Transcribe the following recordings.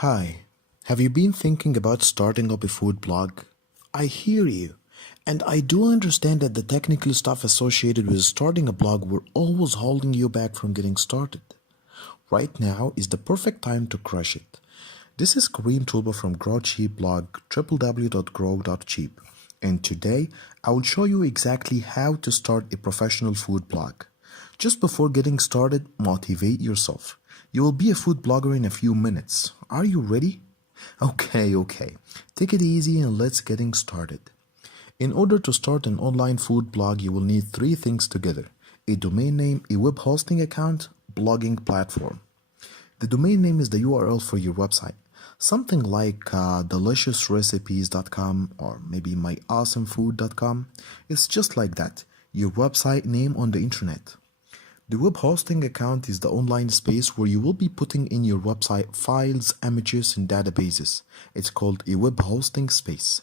Hi, have you been thinking about starting up a food blog? I hear you, and I do understand that the technical stuff associated with starting a blog were always holding you back from getting started. Right now is the perfect time to crush it. This is Kareem Tulba from Grow Cheap blog www.grow.cheap, and today I will show you exactly how to start a professional food blog. Just before getting started, motivate yourself. You will be a food blogger in a few minutes. Are you ready? Okay. Take it easy and let's getting started. In order to start an online food blog, you will need three things together: a domain name, a web hosting account, blogging platform. The domain name is the URL for your website. Something like deliciousrecipes.com or maybe myawesomefood.com. It's just like that, your website name on the internet. The web hosting account is the online space where you will be putting in your website files, images, and databases. It's called a web hosting space.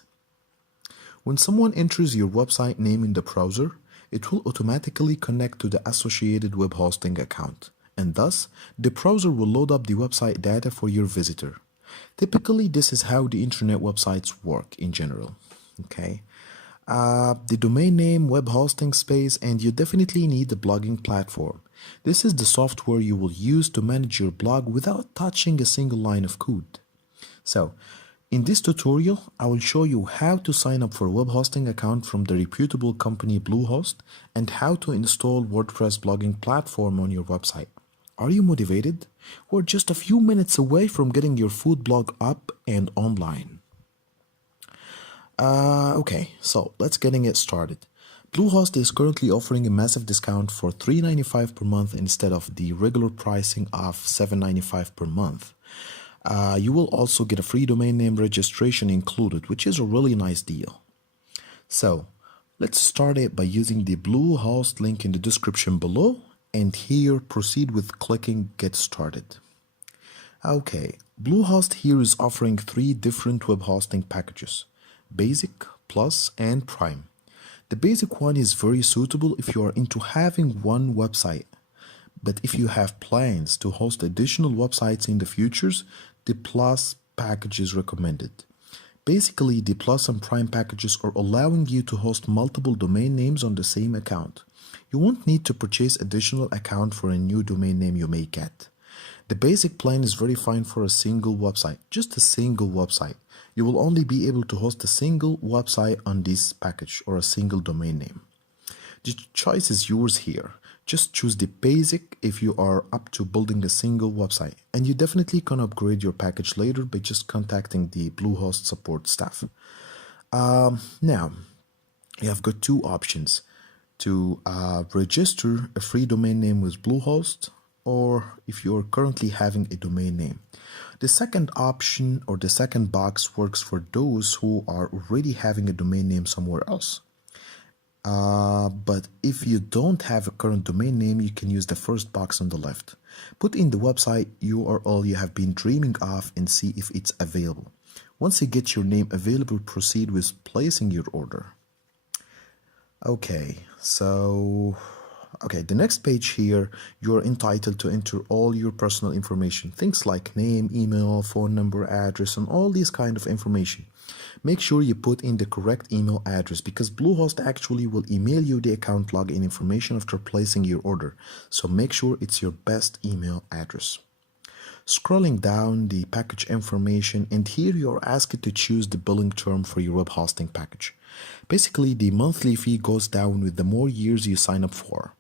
When someone enters your website name in the browser, it will automatically connect to the associated web hosting account, and thus the browser will load up the website data for your visitor. Typically, this is how the internet websites work in general. Okay. The domain name, web hosting space, and you definitely need the blogging platform. This is the software you will use to manage your blog without touching a single line of code. So, in this tutorial, I will show you how to sign up for a web hosting account from the reputable company Bluehost and how to install WordPress blogging platform on your website. Are you motivated? We're just a few minutes away from getting your food blog up and online. Okay, so let's getting it started. Bluehost is currently offering a massive discount for $3.95 per month instead of the regular pricing of $7.95 per month. You will also get a free domain name registration included, which is a really nice deal. So, let's start it by using the Bluehost link in the description below, and here proceed with clicking Get Started. Okay, Bluehost here is offering three different web hosting packages: Basic, Plus, and Prime. The basic one is very suitable if you are into having one website, but if you have plans to host additional websites in the futures, the Plus package is recommended. Basically, the Plus and Prime packages are allowing you to host multiple domain names on the same account. You won't need to purchase additional account for a new domain name you may get. The basic plan is very fine for a single website, just a single website. You will only be able to host a single website on this package or a single domain name. The choice is yours here. Just choose the basic if you are up to building a single website, and you definitely can upgrade your package later by just contacting the Bluehost support staff. Now, you have got two options: to register a free domain name with Bluehost, or if you're currently having a domain name. The second option or the second box works for those who are already having a domain name somewhere else. But if you don't have a current domain name, you can use the first box on the left. Put in the website URL you have been dreaming of and see if it's available. Once you get your name available, proceed with placing your order. Okay, the next page here, you're entitled to enter all your personal information, things like name, email, phone number, address, and all these kind of information. Make sure you put in the correct email address because Bluehost actually will email you the account login information after placing your order, so make sure it's your best email address. Scrolling down the package information, and here you are asked to choose the billing term for your web hosting package. Basically, the monthly fee goes down with the more years you sign up for.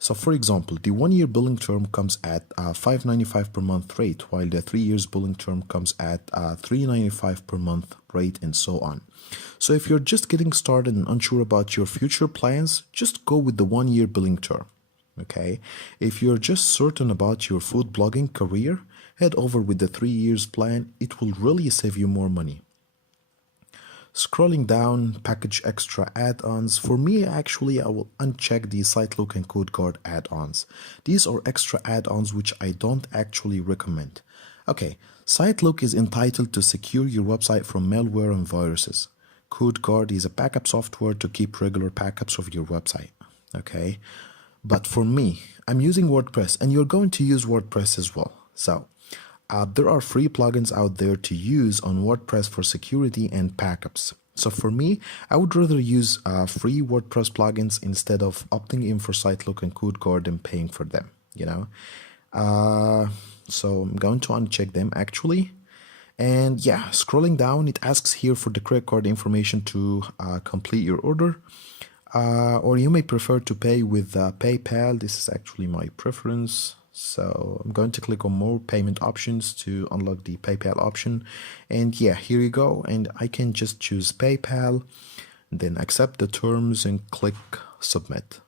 So for example, the 1-year billing term comes at $5.95 per month rate, while the 3 years billing term comes at $3.95 per month rate, and so on. So if you're just getting started and unsure about your future plans, just go with the 1-year billing term. Okay, if you're just certain about your food blogging career, head over with the 3 years plan. It will really save you more money. Scrolling down, package extra add-ons. For me, actually, I will uncheck the SiteLook and CodeGuard add-ons. These are extra add-ons which I don't actually recommend. Okay, SiteLook is entitled to secure your website from malware and viruses. CodeGuard is a backup software to keep regular backups of your website. Okay, but for me, I'm using WordPress, and you're going to use WordPress as well. So, There are free plugins out there to use on WordPress for security and backups. So for me, I would rather use free WordPress plugins instead of opting in for SiteLook and CodeGuard and paying for them, you know. So I'm going to uncheck them actually. And yeah, scrolling down, it asks here for the credit card information to complete your order. Or you may prefer to pay with PayPal. This is actually my preference. So I'm going to click on more payment options to unlock the PayPal option. And yeah, here you go. And I can just choose PayPal, then accept the terms and click submit.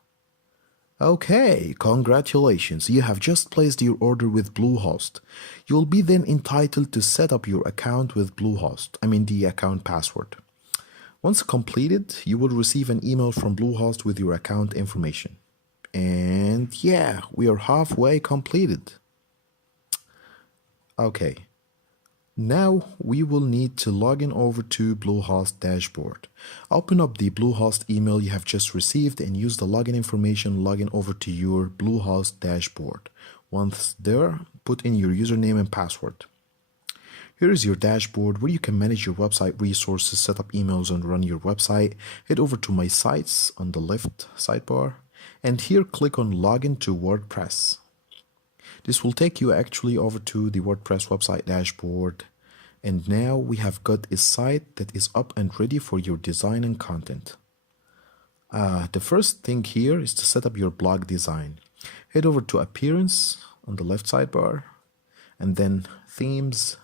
Okay, congratulations. You have just placed your order with Bluehost. You'll be then entitled to set up your account with Bluehost. I mean the account password. Once completed, you will receive an email from Bluehost with your account information. And yeah, we are halfway completed. Okay, now we will need to log in over to Bluehost dashboard. Open up the Bluehost email you have just received and use the login information, log in over to your Bluehost dashboard. Once there, put in your username and password. Here is your dashboard where you can manage your website resources, set up emails, and run your website. Head over to My Sites on the left sidebar, and here click on Login to WordPress. This will take you actually over to the WordPress website dashboard. And now we have got a site that is up and ready for your design and content. The first thing here is to set up your blog design. Head over to Appearance on the left sidebar, and then Themes.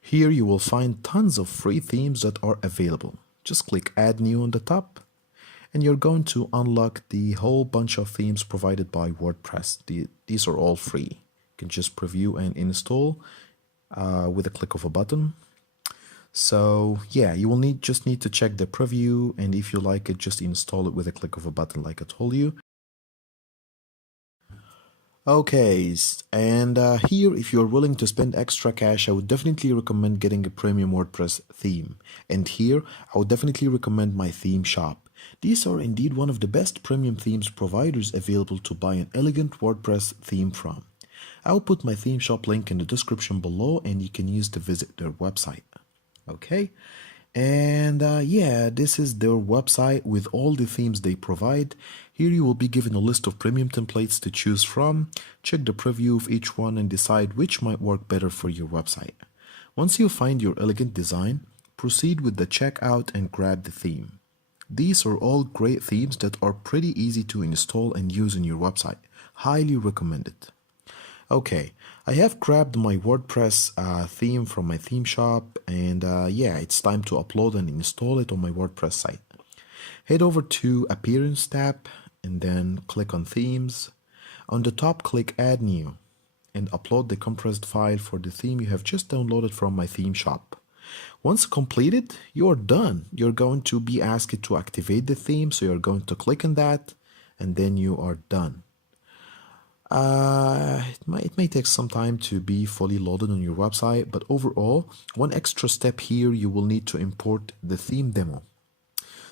Here you will find tons of free themes that are available. Just click Add New on the top, and you're going to unlock the whole bunch of themes provided by WordPress. These are all free. You can just preview and install with a click of a button. So yeah, you will just need to check the preview, and if you like it, just install it with a click of a button like I told you. Okay, and here, if you're willing to spend extra cash, I would definitely recommend getting a premium WordPress theme. And here, I would definitely recommend my theme shop. These are indeed one of the best premium themes providers available to buy an elegant WordPress theme from. I'll put my theme shop link in the description below, and you can use to visit their website. Okay. And yeah, this is their website with all the themes they provide. Here you will be given a list of premium templates to choose from. Check the preview of each one and decide which might work better for your website. Once you find your elegant design, proceed with the checkout and grab the theme. These are all great themes that are pretty easy to install and use on your website. Highly recommended. Okay, I have grabbed my WordPress theme from my theme shop, and yeah, it's time to upload and install it on my WordPress site. Head over to Appearance tab and then click on Themes. On the top, click Add New and upload the compressed file for the theme you have just downloaded from my theme shop. Once completed, you're done. You're going to be asked to activate the theme, so you're going to click on that, and then you are done. It may take some time to be fully loaded on your website, but overall, one extra step here, you will need to import the theme demo.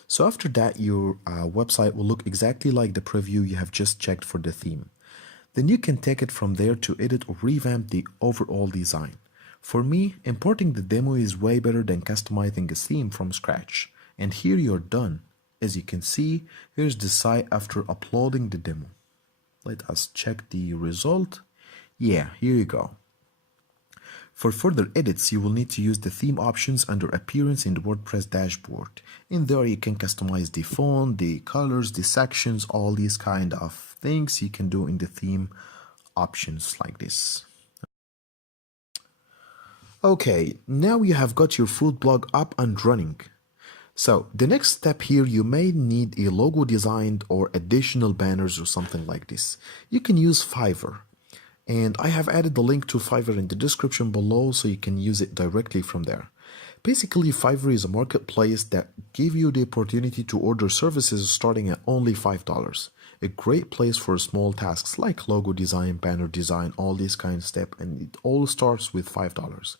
So after that, your website will look exactly like the preview you have just checked for the theme. Then you can take it from there to edit or revamp the overall design. For me, importing the demo is way better than customizing a theme from scratch. And here you're done. As you can see, here's the site after uploading the demo. Let us check the result. Yeah, here you go. For further edits, you will need to use the theme options under Appearance in the WordPress dashboard. In there, you can customize the font, the colors, the sections, all these kind of things you can do in the theme options like this. Okay, now you have got your food blog up and running. So the next step here, you may need a logo designed or additional banners or something like this. You can use Fiverr. And I have added the link to Fiverr in the description below so you can use it directly from there. Basically, Fiverr is a marketplace that gives you the opportunity to order services starting at only $5. A great place for small tasks like logo design, banner design, all these kind of stuff, and it all starts with $5.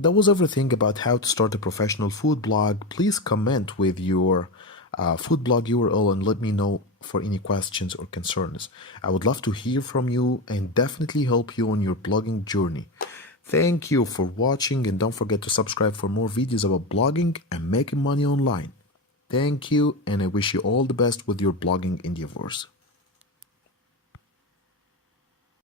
That was everything about how to start a professional food blog. Please comment with your food blog URL and let me know for any questions or concerns. I would love to hear from you and definitely help you on your blogging journey. Thank you for watching, and don't forget to subscribe for more videos about blogging and making money online. Thank you, and I wish you all the best with your blogging endeavors.